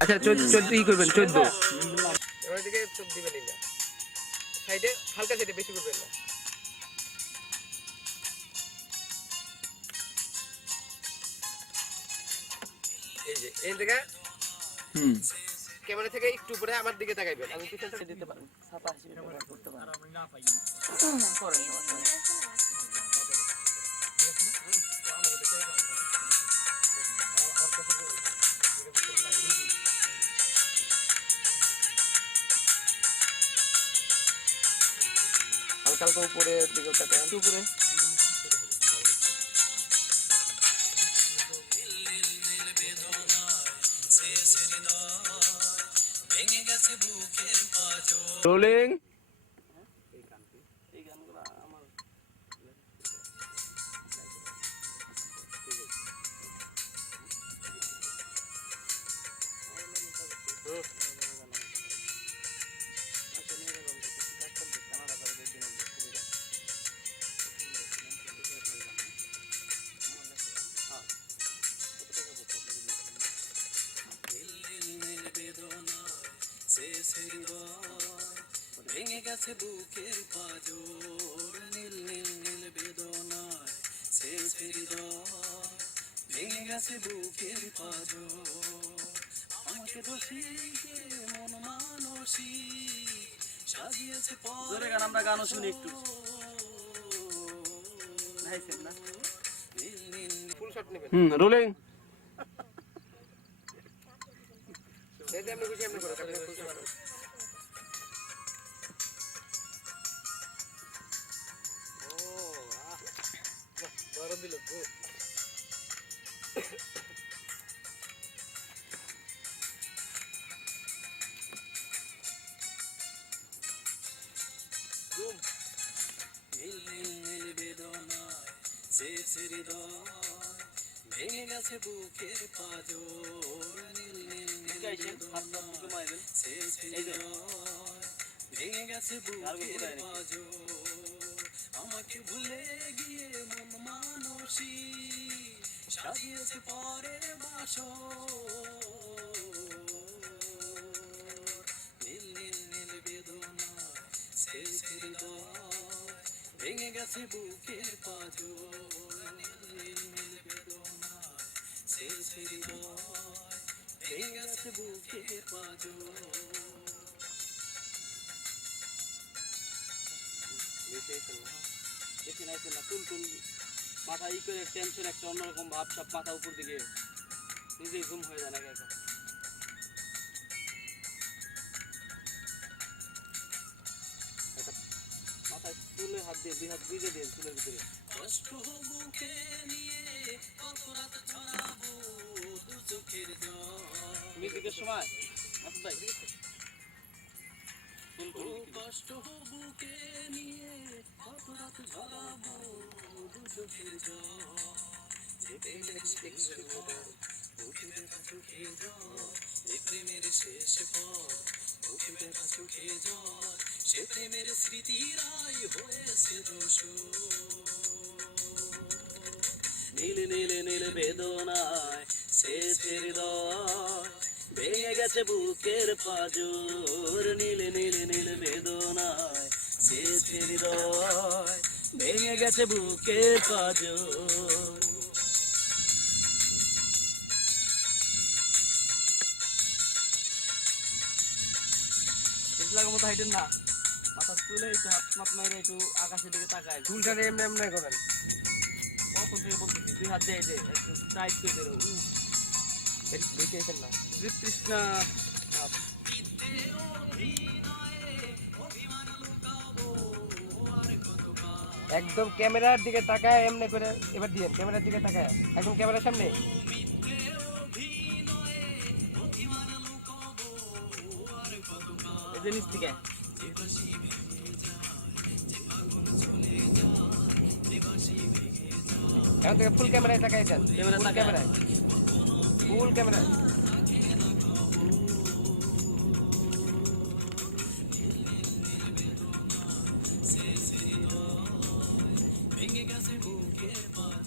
আচ্ছা চোদ্দ ই করবেন, চোদ্দ দিকে চোখ না সাইডে হালকা বেশি করবেন না এই যে এই ক্যামেরা থেকে একটু উপরে আমার দিকে তাকাইবেন আমি পিছনটা দিতে পারেন ছাপা ব্যবহার করতে পারেন করেন সমস্যা নেই। হালকা হালকা উপরে দিকে একটু উপরে। রোলিং ভেঙে গেছে বুকের পাজর নীল নীল নীল বেদনায় শেষ হৃদয়। ভেঙে গেছে বুকের পাজর আমাকে দোষী কে মন মানসী সাজিয়েছে জোরে গান আমরা গানও শুনি একটু। নীল নীল ফুল শট নেবেন হুম রোলিং দিল খুব নীল ভেঙে গেছে বুকের পাজর নীল নীল ভেঙে গেছে বুকের পাজর আমাকে ভুলে গিয়ে মন মানসী সাজিয়েছে পরের বাসর নীল নীল নীল শেষ হৃদয় ভেঙে গেছে বুকের পাজর না? টুল মাথা ই করে টেনশন একটা অন্যরকম ভাব সব মাথা উপর দিকে নিজেই ঘুম হয়ে যায় না একটা মাথায় চুলে হাত দিয়ে দুই হাত বুঝে দিয়ে চুলের ভিতরে। কষ্ট বুকে নিয়ে কত ছড়াবো দু চোখের মিউজিকের সময়? কষ্ট বুকে নিয়ে কত রাত ঝরাবো দু চোখের জল প্রেমের শেষ পথ বুকে ব্যথা চোখে জল যে প্রেমের শেষ স্মৃতিরাই হয়েছে দোষ নীল নীল নীল বেদনায় শেষ হৃদয় গেছে বুকের পাজর নীল নীল নীল বেদনায় শেষ হৃদয় ভেঙে গেছে বুকের পাজর। লাগার মতো হাইটেন না। মাথা তুলে একটু হাত মাত মাইরে একটু আকাশের দিকে তাকায়। ফুলটারে এমনি এমনি করেন। কখন থেকে বলতেছি দুই হাত দিয়ে একটু টাইট করে দিল একদম ক্যামেরার দিকে তাকায় এমনি করে এবার দিয়েন ক্যামেরার দিকে তাকায়। একদম ক্যামেরার সামনে। জিনিস থেকে। এখন থেকে ফুল ক্যামেরায় দেন ক্যামেরা ফুল ক্যামেরা ভেঙে গেছে বুকের পর